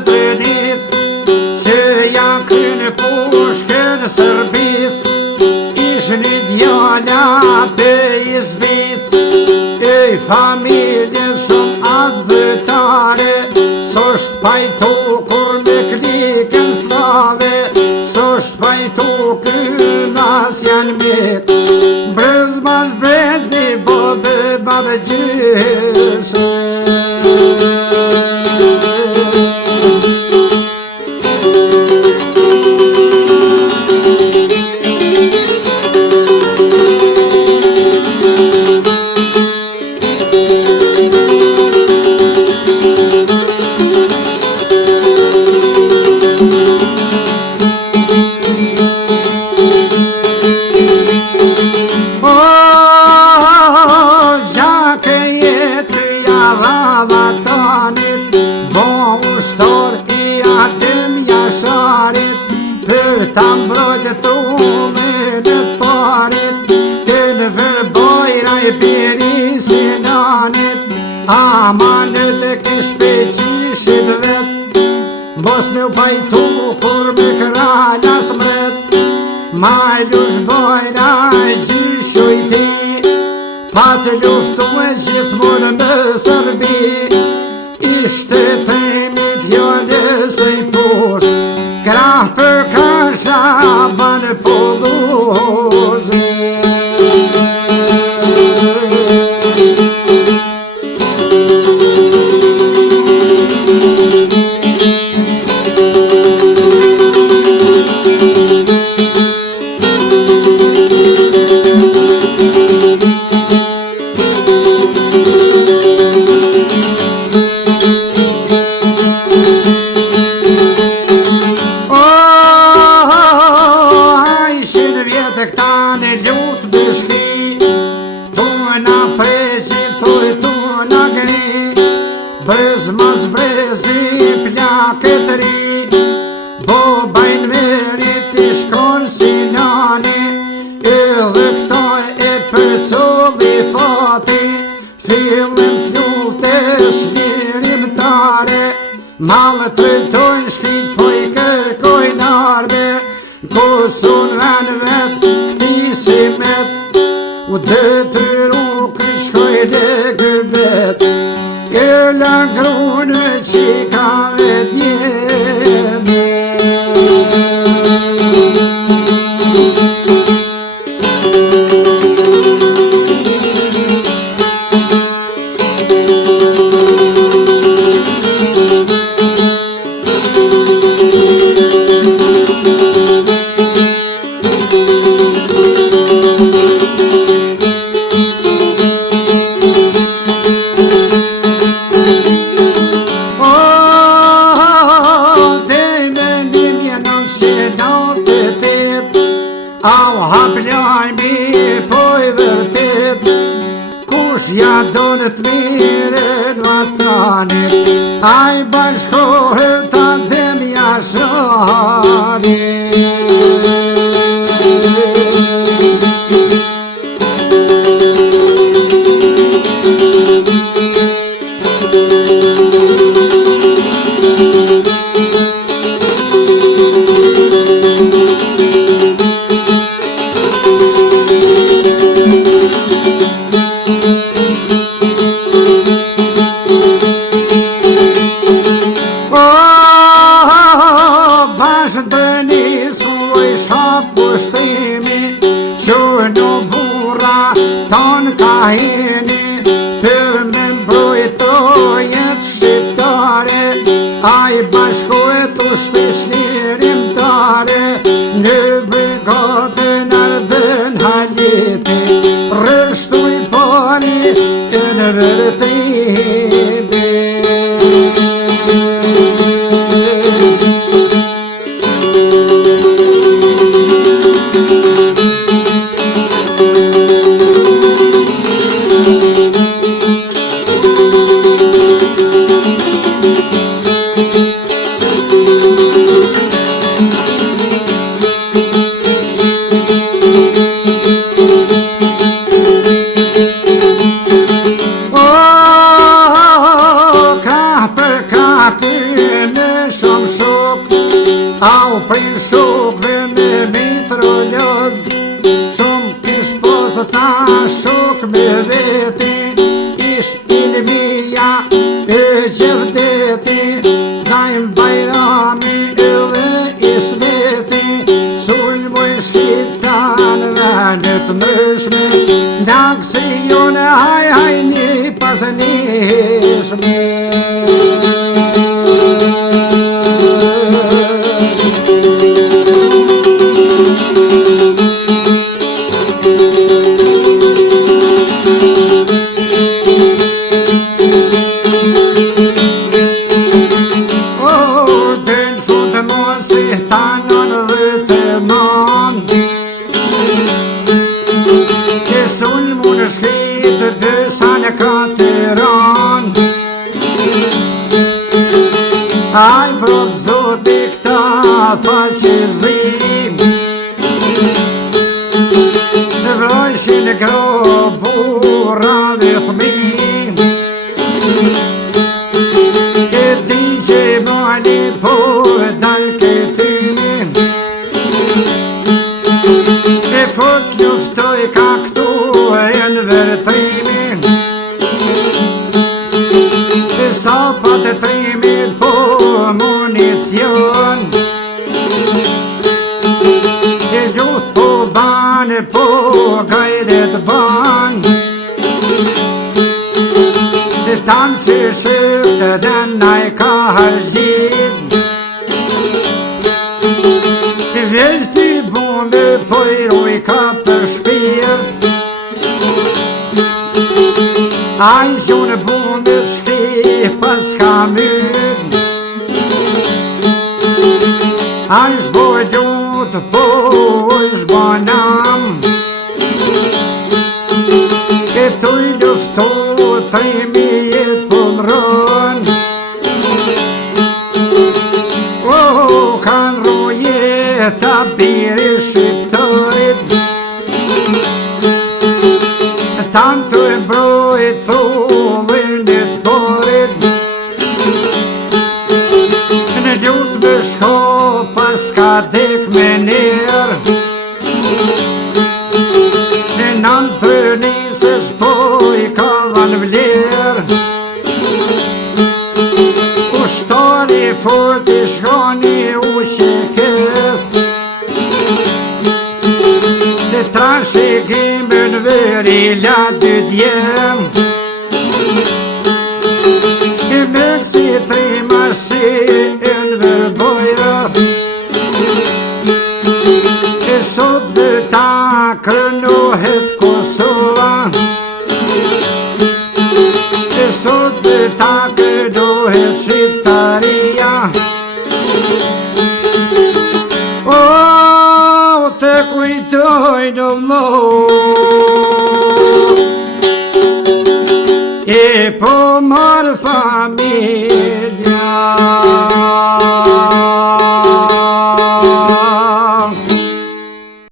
Srebrenic, që ja krynë pushkën Sërbis, ish një djala pe izbic, e familje shumë adhëtare, s'osht pajtu kur me klikën slave, s'osht pajtu kënas janë mit, brez mas brezi bodë babë gjysë. Ta mbrojtë trumit e parit, kënë verbojra i piri sinanit, amanet e kish peqishit vet, mos me u pajtu kur me kralja smret, majlush bojra i gjyshujti, pa të luftu e gjithmonë me Sërbi, ishte temi fjallës e i push, krah për kasha banë pëlluze. Brez mas brezi plakët ri, bo bajnë merit i shkon sinani, edhe këta e përcolli fati, fillin flutes lirimtare, malë të rëtojnë shkrit po i kërkojnë arbe, kusun ven vet këti si met, u dëtyru kërë shkojnë e gërbet, e la grunë që ka vedjeme. Au haplajmi po i vërtet, kush ja donë të mire vatanit, ai bashkohet ta dem jashari. prej shokve me mitroljoz, shumë kish posë ta shok me veti, ish Ilmija e Gjevdeti, Naim Bajrami edhe Ismeti, sulmoj shqiptan vendet mëshme, Naksi jone haj një pas njëshme. Aj vrot zoti këta falë që zlim, në vrojshin e grobura dhe thmin, e di që mali po e dal këtymin, e fort luftoj ka këtu e në vërtrimin, e sapat e trimin po municion, e luft po ban, po gajret ban, e tanë që shëftë dhe naj ka hargjit, e vjeshti bombe po i roj ka për shpirt, aj gjonë bombe shki pas ka myt, aj shbojot po shbanam, e të i luftu të i mjet po mron, kanë rojet ta biri shqiptarit, tanë të e mbrojt thullin e të porit, në lutë me shko pas ka dek me njerë, në nënë të njësës po i kallan vlerë, ushtari fort i shkoni u qekes, në trashe gjimën veri la dy djem, e me kësi trima si e në vërboja, e sot dhe ta krënohet Kosova, e sot dhe ta krënohet Shqiptari,